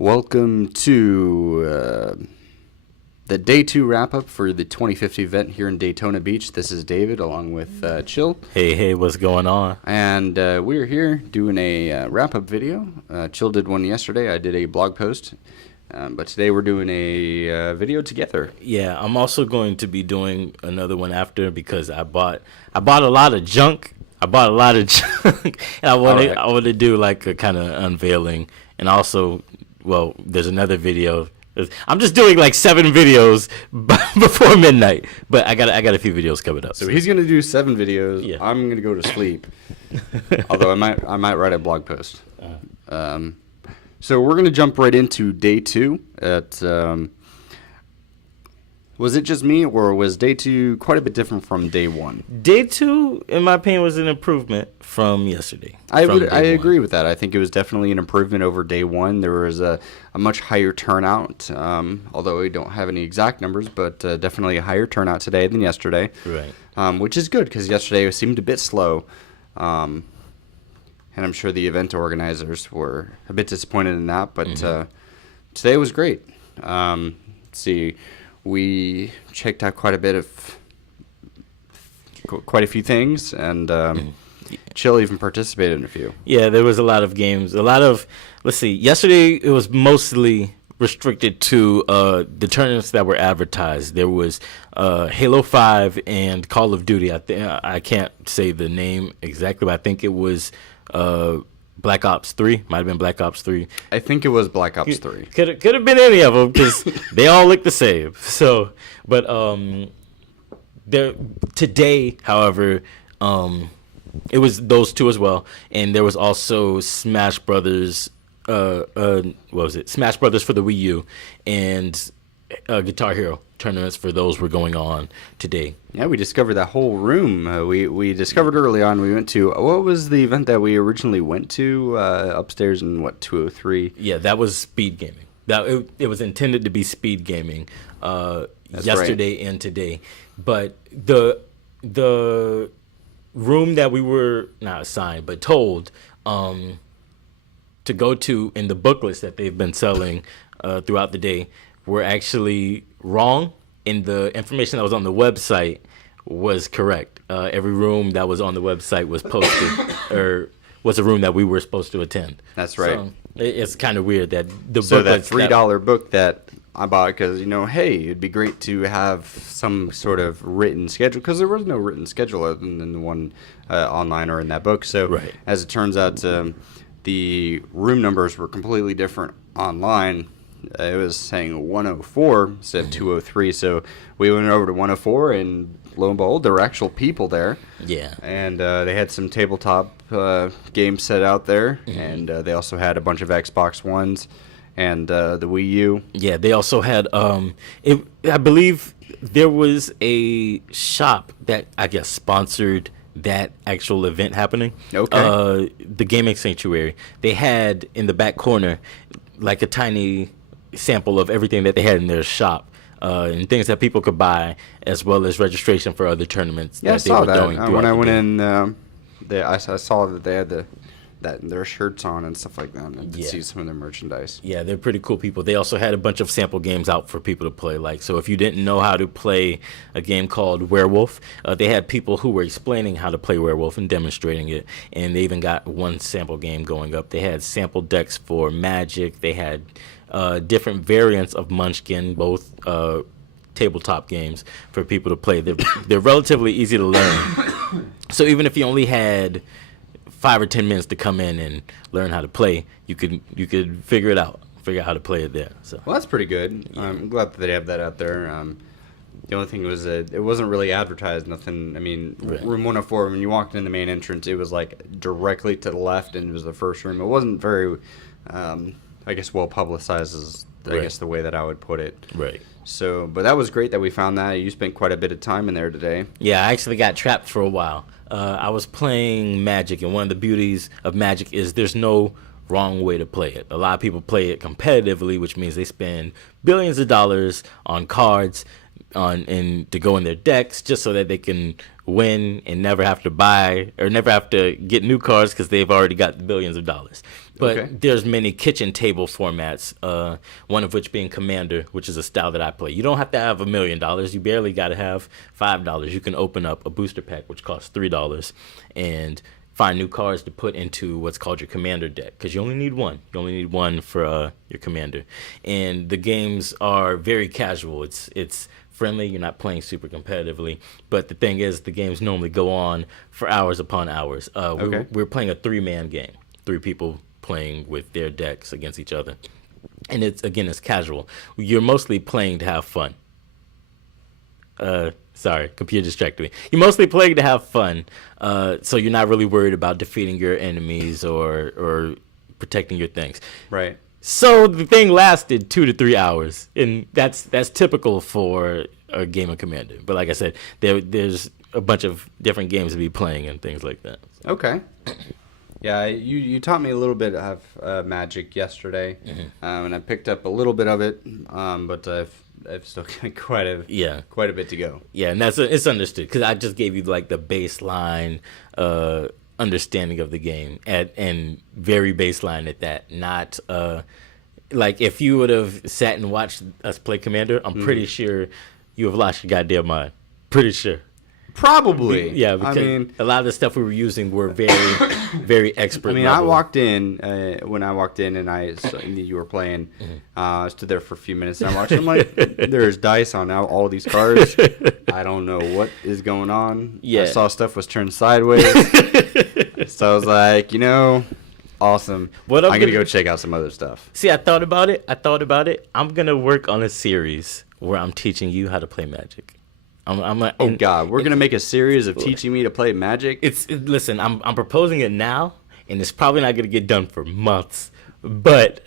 Welcome to the Day 2 wrap-up for the 2050 event here in Daytona Beach. This is David along with Chill. Hey, what's going on? And we're here doing a wrap-up video. Chill did one yesterday. I did a blog post. But today we're doing a video together. Yeah, I'm also going to be doing another one after because I bought a lot of junk. And I wanted to do like a kind of unveiling, and also, well, there's another video. I'm just doing like 7 videos before midnight, but I got a few videos coming up. So he's gonna do 7 videos. Yeah. I'm gonna go to sleep. Although I might write a blog post. So we're gonna jump right into day 2. Was it just me, or was day 2 quite a bit different from day 1? Day 2, in my opinion, was an improvement from yesterday. I agree with that. I think it was definitely an improvement over day 1. There was a much higher turnout, although we don't have any exact numbers, but definitely a higher turnout today than yesterday. Right. Which is good because yesterday seemed a bit slow. And I'm sure the event organizers were a bit disappointed in that, but today was great. Let's see. We checked out quite a few things, and Chill even participated in a few. Yeah, there was a lot of games. Let's see, yesterday it was mostly restricted to the tournaments that were advertised. There was Halo 5 and Call of Duty. I can't say the name exactly, but I think it was Black Ops 3. Might have been Black Ops 3. I think it was Black Ops 3. Could have been any of them because they all look the same. So, but today, however, it was those 2 as well, and there was also Smash Brothers. What was it? Smash Brothers for the Wii U, and Guitar Hero tournaments for those were going on today. Yeah, we discovered that whole room. We discovered early on. We went to, what was the event that we originally went to upstairs in 203? Yeah, that was speed gaming. It was intended to be speed gaming yesterday and today, but the room that we were not assigned but told to go to in the booklets that they've been selling throughout the day were actually wrong, and the information that was on the website was correct. Every room that was on the website was posted or was a room that we were supposed to attend. That's right. So it's kind of weird that the so that $3 book that I bought because, hey, it'd be great to have some sort of written schedule, because there was no written schedule other than the one online or in that book. So right. As it turns out, the room numbers were completely different online. It was saying 104 instead of 203, so we went over to 104, and lo and behold, there were actual people there. Yeah. And they had some tabletop games set out there, and they also had a bunch of Xbox Ones and the Wii U. Yeah, they also had, I believe there was a shop that, I guess, sponsored that actual event happening. Okay. The Gaming Sanctuary. They had in the back corner like a tiny sample of everything that they had in their shop, and things that people could buy, as well as registration for other tournaments. Yeah, that I saw they were that. When I went in, I saw that they had their shirts on and stuff like that. I did see some of their merchandise. Yeah, they're pretty cool people. They also had a bunch of sample games out for people to play. Like, so if you didn't know how to play a game called Werewolf, they had people who were explaining how to play Werewolf and demonstrating it. And they even got one sample game going up. They had sample decks for Magic. They had different variants of Munchkin, both tabletop games for people to play. They're relatively easy to learn. So even if you only had 5 or 10 minutes to come in and learn how to play, you could figure out how to play it there. So well, that's pretty good. Yeah. I'm glad that they have that out there. The only thing was it wasn't really advertised. Nothing. I mean, right. Room 104. When you walked in the main entrance, it was like directly to the left, and it was the first room. It wasn't very, I guess, well publicized is I guess the way that I would put it. Right. So, but that was great that we found that. You spent quite a bit of time in there today. Yeah, I actually got trapped for a while. I was playing Magic, and one of the beauties of Magic is there's no wrong way to play it. A lot of people play it competitively, which means they spend billions of dollars on cards. and to go in their decks just so that they can win and never have to buy or never have to get new cards because they've already got billions of dollars. But there's many kitchen table formats, one of which being Commander, which is a style that I play. You don't have to have $1 million. You barely got to have $5. You can open up a booster pack, which costs $3, and find new cards to put into what's called your Commander deck, because you only need one. You only need one for your Commander. And the games are very casual. It's friendly. You're not playing super competitively. But the thing is, the games normally go on for hours upon hours. We're playing a 3-man game, 3 people playing with their decks against each other. And it's casual. You're mostly playing to have fun. Sorry, computer distracted me. You're mostly playing to have fun, so you're not really worried about defeating your enemies or protecting your things. Right. So the thing lasted 2 to 3 hours, and that's typical for a game of Commander. But like I said, there's a bunch of different games to be playing and things like that. Okay. Yeah, you taught me a little bit of Magic yesterday, and I picked up a little bit of it, but I've still got quite a bit to go. Yeah, and it's understood because I just gave you like the baseline understanding of the game and very baseline at that. Not like if you would have sat and watched us play Commander, I'm pretty sure you have lost your goddamn mind. Pretty sure. Probably. Yeah, because a lot of the stuff we were using were very, very expert. I mean, level. I walked in, when I walked in and I saw you were playing, I stood there for a few minutes and I watched. I'm like, there's dice on all these cards. I don't know what is going on. Yeah. I saw stuff was turned sideways. So I was like, awesome. I'm going to go check out some other stuff. See, I thought about it. I'm going to work on a series where I'm teaching you how to play Magic. God, we're gonna make a series of teaching me to play Magic. Listen, I'm proposing it now, and it's probably not gonna get done for months. But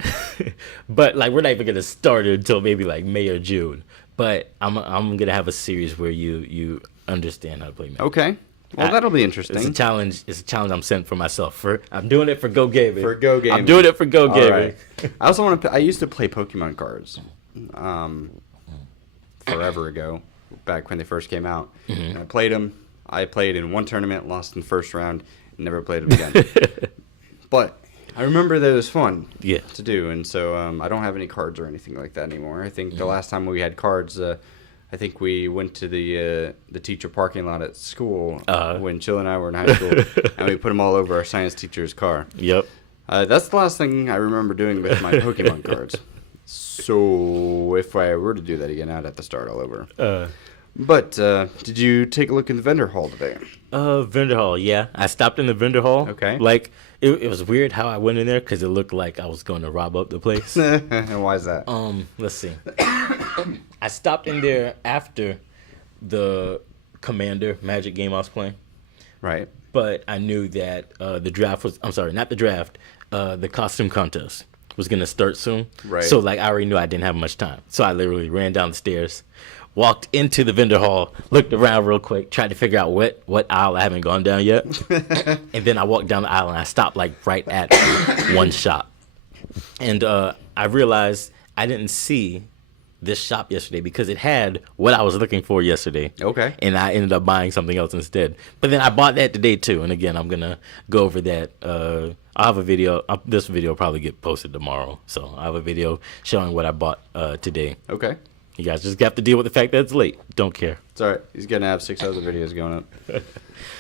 like we're not even gonna start it until maybe like May or June. But I'm gonna have a series where you understand how to play Magic. Okay, well that'll be interesting. It's a challenge. It's a challenge I'm setting for myself. I'm doing it for GoGaming. For GoGaming. I'm doing it for GoGaming. Right. I also want to. I used to play Pokemon cards, forever ago. Back when they first came out, and I played them. I played in one tournament, lost in the first round, and never played them again. But I remember that it was fun to do, and so I don't have any cards or anything like that anymore. I think the last time we had cards, I think we went to the teacher parking lot at school when Chill and I were in high school, and we put them all over our science teacher's car. Yep. That's the last thing I remember doing with my Pokemon cards. So if I were to do that again, I'd have to start all over. But did you take a look in the vendor hall today? Vendor hall, yeah. I stopped in the vendor hall. Okay. Like, it was weird how I went in there because it looked like I was going to rob up the place. And why is that? Let's see. I stopped in there after the Commander Magic game I was playing. Right. But I knew that the draft was, I'm sorry, not the draft, the costume contest was going to start soon. Right. So, like, I already knew I didn't have much time. So I literally ran down the stairs, walked into the vendor hall, looked around real quick, tried to figure out what aisle I haven't gone down yet. And then I walked down the aisle and I stopped like right at one shop. And I realized I didn't see this shop yesterday because it had what I was looking for yesterday. Okay. And I ended up buying something else instead. But then I bought that today too. And again, I'm going to go over that. I'll have a video. This video will probably get posted tomorrow. So I have a video showing what I bought today. Okay. You guys just have to deal with the fact that it's late. Don't care. It's all right. He's going to have 6 other videos going up.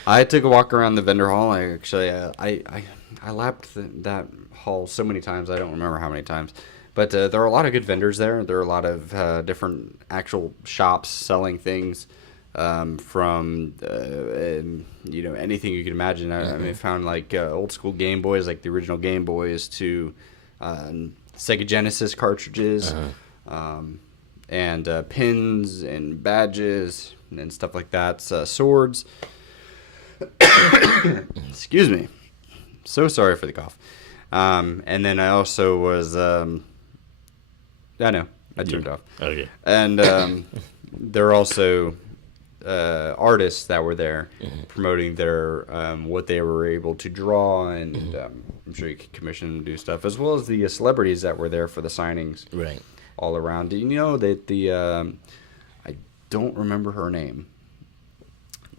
I took a walk around the vendor hall. I actually, I lapped that hall so many times. I don't remember how many times. But there are a lot of good vendors there. There are a lot of different actual shops selling things from, anything you can imagine. I mean, I found like old school Game Boys, like the original Game Boys, to Sega Genesis cartridges. And pins and badges and stuff like that. Swords. Excuse me. So sorry for the cough. And then I also was... I know. I turned off. Okay. And there are also artists that were there promoting their what they were able to draw. And I'm sure you could commission them to do stuff. As well as the celebrities that were there for the signings. Right. All around. Do you know that the I don't remember her name.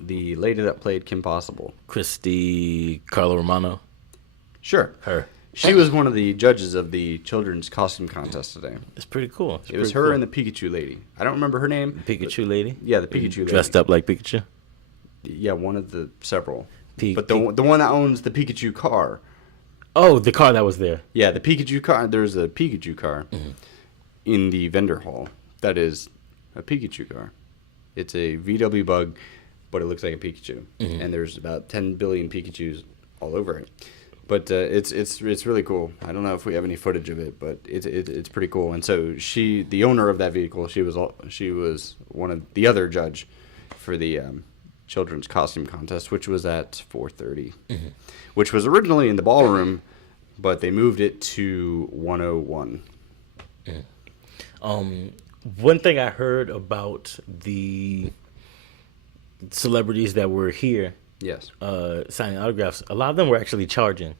The lady that played Kim Possible. Christy Carlo Romano. Sure. Her. She was one of the judges of the children's costume contest today. It's pretty cool. It was her and the Pikachu lady. I don't remember her name. Pikachu lady? Yeah, the Pikachu lady. Dressed up like Pikachu? Yeah, one of the several. P- But the one that owns the Pikachu car. Oh, the car that was there. Yeah, the Pikachu car. There's a Pikachu car in the vendor hall. That is a Pikachu car. It's a VW Bug, but it looks like a Pikachu. And there's about 10 billion Pikachus all over it. But it's really cool. I don't know if we have any footage of it, but it's pretty cool. And so the owner of that vehicle, she was one of the other judge for the children's costume contest, which was at 4:30, which was originally in the ballroom, but they moved it to 101. One thing I heard about the celebrities that were here, Yes. signing autographs, a lot of them were actually charging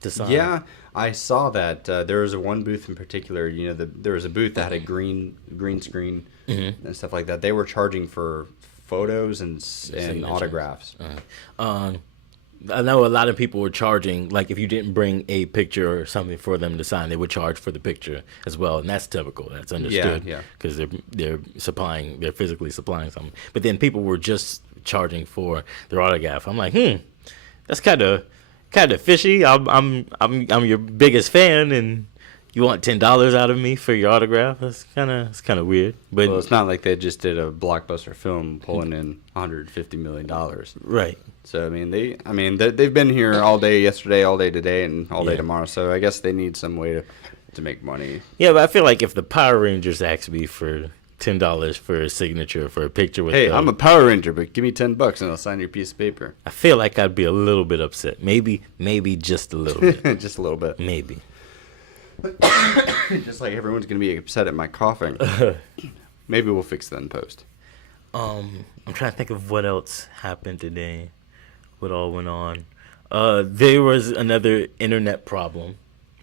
to sign. Yeah, I saw that. There was one booth in particular. There was a booth that had a green screen and stuff like that. They were charging for photos and autographs. I know a lot of people were charging, like if you didn't bring a picture or something for them to sign, they would charge for the picture as well, and that's typical. That's understood. Yeah. Because they're physically supplying something. But then people were just charging for their autograph. I'm like, that's kind of fishy. I'm your biggest fan, and you want $10 out of me for your autograph? It's kind of weird. But Well, it's not like they just did a blockbuster film pulling in $150 million. right. So they've been here all day yesterday, all day today, and all day tomorrow. So I guess they need some way to make money. Yeah, but I feel like if the Power Rangers asked me for $10 for a signature for a picture with Hey, them, I'm a Power Ranger, but give me $10 and I'll sign your piece of paper. I feel like I'd be a little bit upset. Maybe just a little bit. Just a little bit. Maybe. Just like everyone's gonna be upset at my coughing. Maybe we'll fix that in post. I'm trying to think of what else happened today. What all went on? There was another internet problem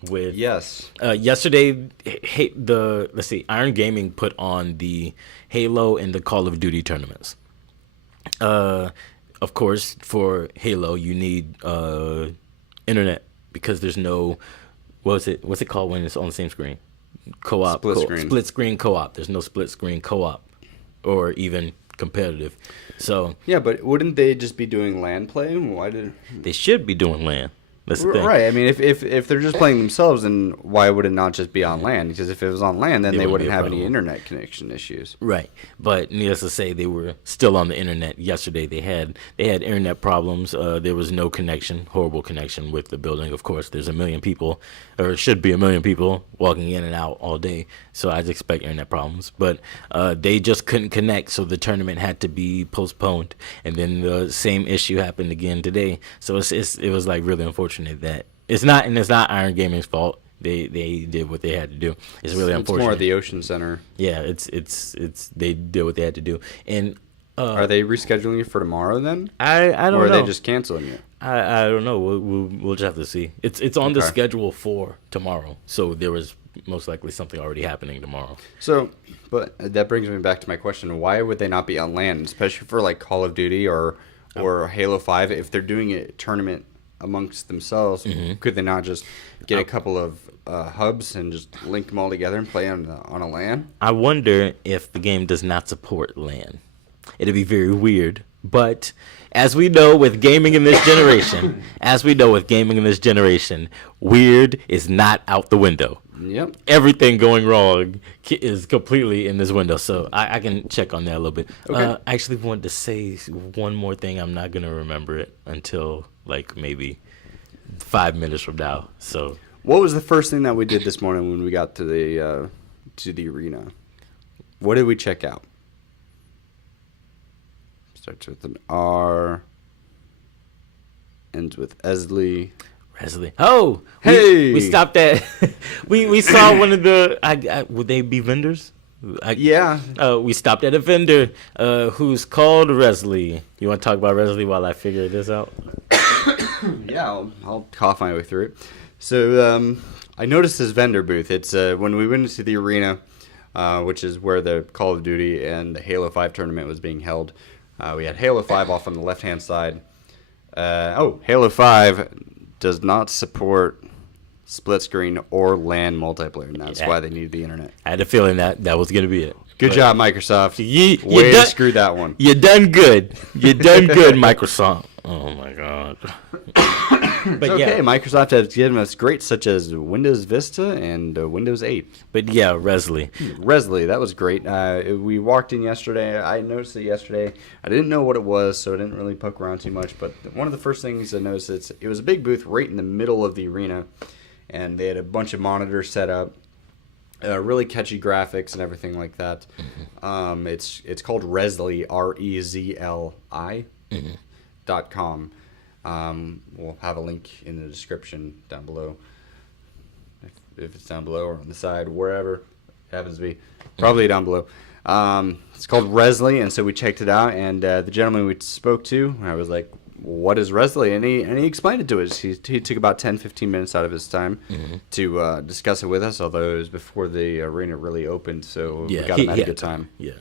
with yesterday. Let's see, Iron Gaming put on the Halo and the Call of Duty tournaments. Of course, for Halo, you need internet because there's no what's it called when it's on the same screen? Co-op, split screen co-op. There's no split screen co-op or even competitive. So yeah, but wouldn't they just be doing LAN play? They should be doing LAN? That's the thing. Right. I mean, if they're just playing themselves, then why would it not just be on LAN? Because if it was on LAN, then they wouldn't have any internet connection issues. Right. But needless to say, they were still on the internet yesterday. They had internet problems. There was no connection, horrible connection with the building. Of course, there's a million people, or should be a million people walking in and out all day. So I'd expect internet problems. But they just couldn't connect, so the tournament had to be postponed. And then the same issue happened again today. So it was like really unfortunate that it's not Iron Gaming's fault. They did what they had to do. It's really unfortunate. It's more at the Ocean Center. Yeah, it's they did what they had to do. And are they rescheduling it for tomorrow then? I don't know. Or are they just canceling it? I don't know. We'll just have to see. It's on the schedule for tomorrow. So there was most likely something already happening tomorrow. So, but that brings me back to my question: why would they not be on LAN, especially for like Call of Duty or Halo 5? If they're doing a tournament amongst themselves, could they not just get a couple of hubs and just link them all together and play on a LAN? I wonder if the game does not support LAN. It'd be very weird, but as we know with gaming in this generation, weird is not out the window. Yep. Everything going wrong is completely in this window, so I can check on that a little bit. Okay. I actually wanted to say one more thing. I'm not going to remember it until like maybe 5 minutes from now. So, what was the first thing that we did this morning when we got to the arena? What did we check out? Starts with an R, ends with Esley. Oh, hey! We stopped at. we saw one of the. Would they be vendors? Yeah. We stopped at a vendor who's called Resley. You want to talk about Resley while I figure this out? Yeah, I'll cough my way through it. So I noticed this vendor booth. It's when we went into the arena. which is where the Call of Duty and the Halo 5 tournament was being held. We had Halo 5 off on the left-hand side. Halo 5 does not support split screen or LAN multiplayer, and that's why they need the internet. I had a feeling that was going to be it. Good job, Microsoft. You to screw that one. You done good. You done good, Microsoft. Oh, my God. But it's okay. Microsoft has given us great, such as Windows Vista and Windows 8. But yeah, Resley, that was great. We walked in yesterday. I noticed it yesterday. I didn't know what it was, so I didn't really poke around too much. But one of the first things I noticed, it was a big booth right in the middle of the arena, and they had a bunch of monitors set up. Really catchy graphics and everything like that. It's called Resley, REZLI .com. We'll have a link in the description down below. If it's down below or on the side, wherever it happens to be. Probably down below. It's called Resley, and so we checked it out, and the gentleman we spoke to, I was like, what is Resley? And he explained it to us. He took about 10-15 minutes out of his time to discuss it with us, although it was before the arena really opened, so we got him at a good time. Yeah.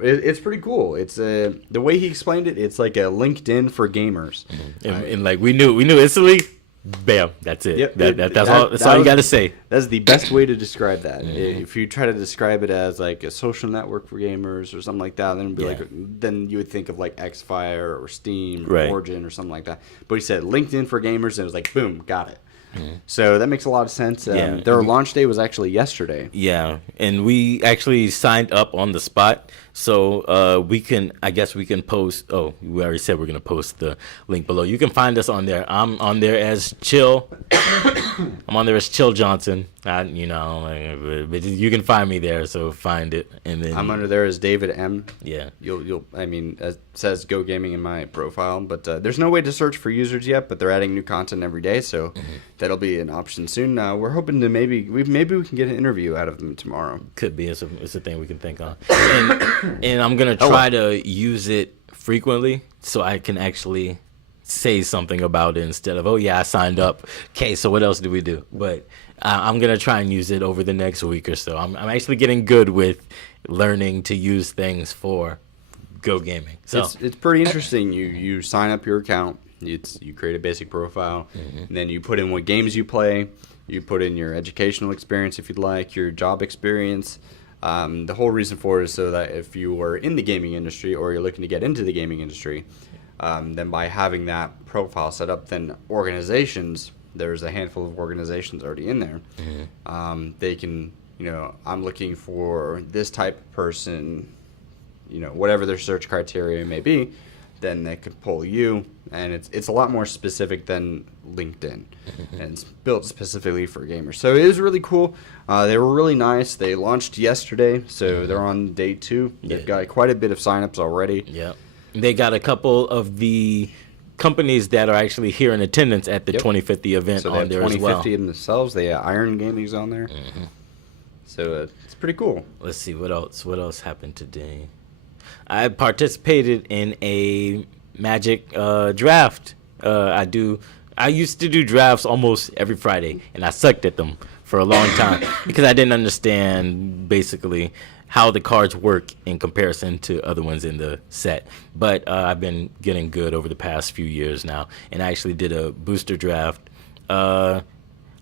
It's pretty cool. It's the way he explained it. It's like a LinkedIn for gamers, and like we knew instantly. Bam, that's it. Yep, that's all you got to say. That's the best way to describe that. If you try to describe it as like a social network for gamers or something like that, then it'd be then you would think of like Xfire or Steam or Origin or something like that. But he said LinkedIn for gamers, and it was like boom, got it. So that makes a lot of sense. Their launch day was actually yesterday. Yeah, and we actually signed up on the spot, so we can post. Oh, we already said we're gonna post the link below. You can find us on there. I'm on there as Chill. I'm on there as Chill Johnson. But you can find me there. So find it, and then I'm under there as David M. Yeah, it says GoGaming in my profile, but there's no way to search for users yet. But they're adding new content every day, so that'll be an option soon. We're hoping to maybe we can get an interview out of them tomorrow. Could be. It's a thing we can think on, and I'm gonna try to use it frequently so I can actually say something about it instead of I signed up. Okay, so what else do we do? But I'm gonna try and use it over the next week or so. I'm actually getting good with learning to use things for GoGaming. So it's pretty interesting. You sign up your account. You create a basic profile, and then you put in what games you play. You put in your educational experience if you'd like, your job experience. The whole reason for it is so that if you were in the gaming industry or you're looking to get into the gaming industry, then by having that profile set up, then organizations, there's a handful of organizations already in there. They can, I'm looking for this type of person, whatever their search criteria may be, then they could pull you, and it's a lot more specific than LinkedIn, and it's built specifically for gamers. So it is really cool. They were really nice. They launched yesterday, so they're on day 2. They've got quite a bit of signups already. Yeah, they got a couple of the companies that are actually here in attendance at the 2050 event on there as well. 2050 themselves. They Iron Gaming's on there. So it's pretty cool. Let's see what else happened today. I participated in a Magic draft. I used to do drafts almost every Friday, and I sucked at them for a long time because I didn't understand basically how the cards work in comparison to other ones in the set. But I've been getting good over the past few years now, and I actually did a booster draft. I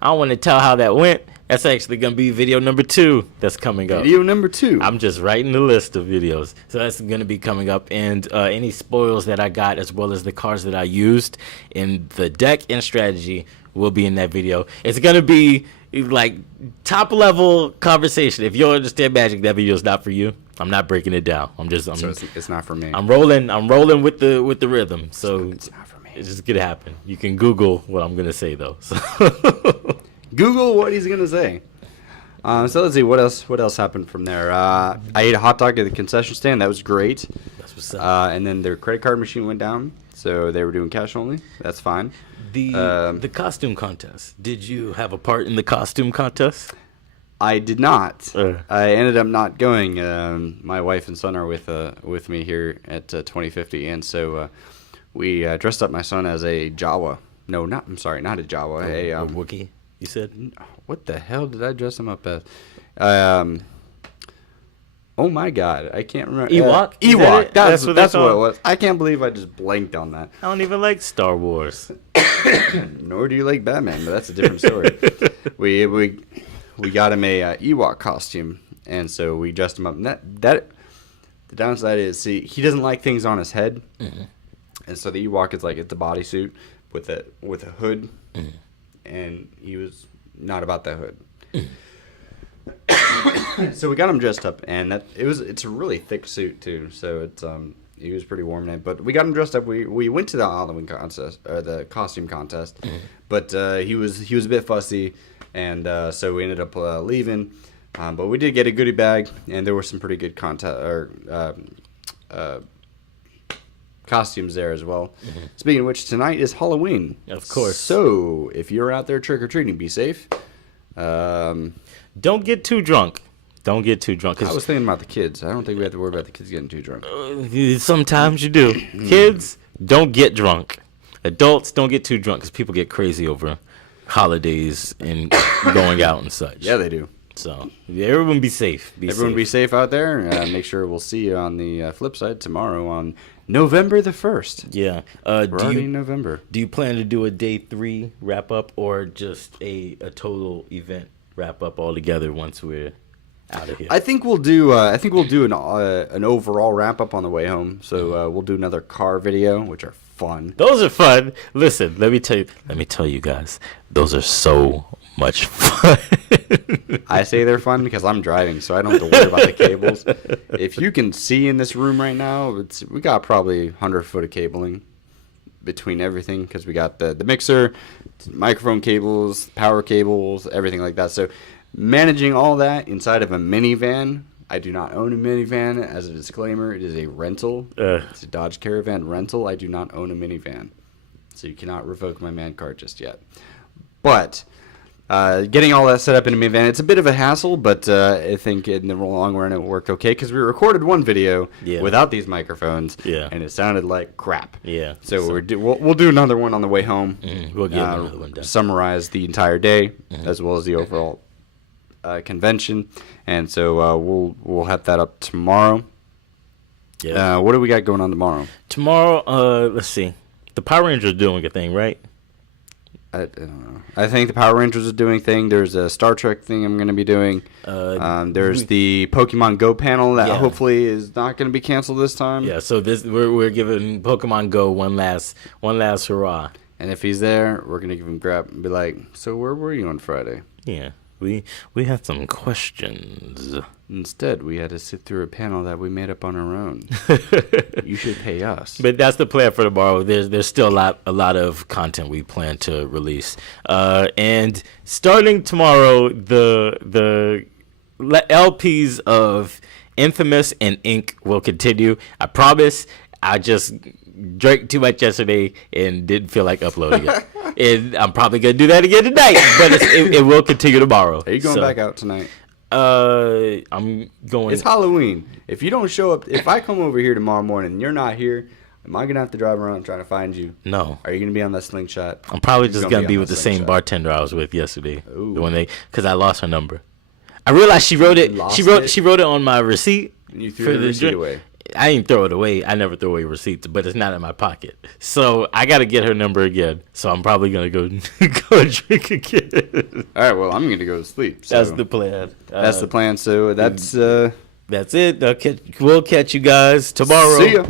don't want to tell how that went. That's actually going to be video number 2 that's coming up. Video number 2. I'm just writing the list of videos. So that's going to be coming up. And any spoils that I got, as well as the cards that I used in the deck and strategy, will be in that video. It's going to be like top level conversation. If you don't understand Magic, that video is not for you. I'm not breaking it down. It's not for me. I'm rolling with the rhythm. So it's not for me. It's just going to happen. You can Google what I'm going to say, though. So Google what he's gonna say. So let's see what else happened from there. I ate a hot dog at the concession stand. That was great. That's what's up. And then their credit card machine went down, so they were doing cash only. That's fine. The costume contest. Did you have a part in the costume contest? I did not. I ended up not going. My wife and son are with me here at 2050, and so we dressed up my son as a Jawa. No, not a Jawa. A Wookiee. You said? What the hell did I dress him up as? Oh my God, I can't remember. Ewok? Is that Ewok. it? That's That's what what they it was. I can't believe I just blanked on that. I don't even like Star Wars. Nor do you like Batman, but that's a different story. we got him a Ewok costume, and so we dressed him up. And that the downside is, see, he doesn't like things on his head, and so the Ewok is like it's a bodysuit with a hood, and he was not about that hood. So we got him dressed up, and it's a really thick suit too. So it's he was pretty warm in it. But we got him dressed up. We went to the Halloween contest or the costume contest, but he was a bit fussy, and so we ended up leaving. But we did get a goodie bag, and there were some pretty good costumes there as well. Speaking of which, tonight is Halloween. Of course. So if you're out there trick or treating, be safe. Don't get too drunk. Don't get too drunk. I was thinking about the kids. I don't think we have to worry about the kids getting too drunk. Sometimes you do. Kids, don't get drunk. Adults, don't get too drunk because people get crazy over holidays and going out and such. Yeah, they do. So everyone be safe. Everyone be safe out there. Make sure we'll see you on the flip side tomorrow on November the 1st. Yeah. We're already in November. Do you plan to do a day 3 wrap up or just a total event wrap up all together once we're out of here? I think we'll do an overall wrap up on the way home. So we'll do another car video, which are fun. Those are fun. Listen, let me tell you guys, those are so much fun. I say they're fun because I'm driving, so I don't have to worry about the cables. If you can see in this room right now, we got probably 100-foot of cabling between everything because we got the mixer, microphone cables, power cables, everything like that. So managing all that inside of a minivan. I do not own a minivan. As a disclaimer, it is a rental. It's a Dodge Caravan rental. I do not own a minivan. So you cannot revoke my man card just yet. But getting all that set up in a minivan, it's a bit of a hassle, but I think in the long run it worked okay because we recorded one video without these microphones, and it sounded like crap. Yeah. So we'll do another one on the way home. We'll get another one done. Summarize the entire day as well as the overall convention, and so we'll have that up tomorrow. Yeah. What do we got going on tomorrow? Tomorrow, let's see. The Power Rangers are doing a thing, right? I don't know. I think the Power Rangers are doing thing. There's a Star Trek thing I'm going to be doing. There's the Pokemon Go panel that hopefully is not going to be canceled this time. Yeah. So we're giving Pokemon Go one last hurrah. And if he's there, we're going to give him crap and be like, "So where were you on Friday?" Yeah. We had some questions. Instead, we had to sit through a panel that we made up on our own. You should pay us. But that's the plan for tomorrow. There's still a lot of content we plan to release. And starting tomorrow, the LPs of Infamous and Ink will continue. I promise. I just drank too much yesterday and didn't feel like uploading it. And I'm probably going to do that again tonight, but it will continue tomorrow. Are you going back out tonight? I'm going. It's Halloween. If you don't show up, if I come over here tomorrow morning and you're not here, am I going to have to drive around trying to find you? No. Are you going to be on that slingshot? I'm probably just going to be with the same bartender I was with yesterday. Because I lost her number. I realized she wrote it. She wrote it on my receipt. And you threw the receipt away. I didn't throw it away. I never throw away receipts, but it's not in my pocket. So I got to get her number again. So I'm probably going to go drink again. All right, well, I'm going to go to sleep. So that's the plan. That's the plan. So that's it. We'll catch you guys tomorrow. See ya.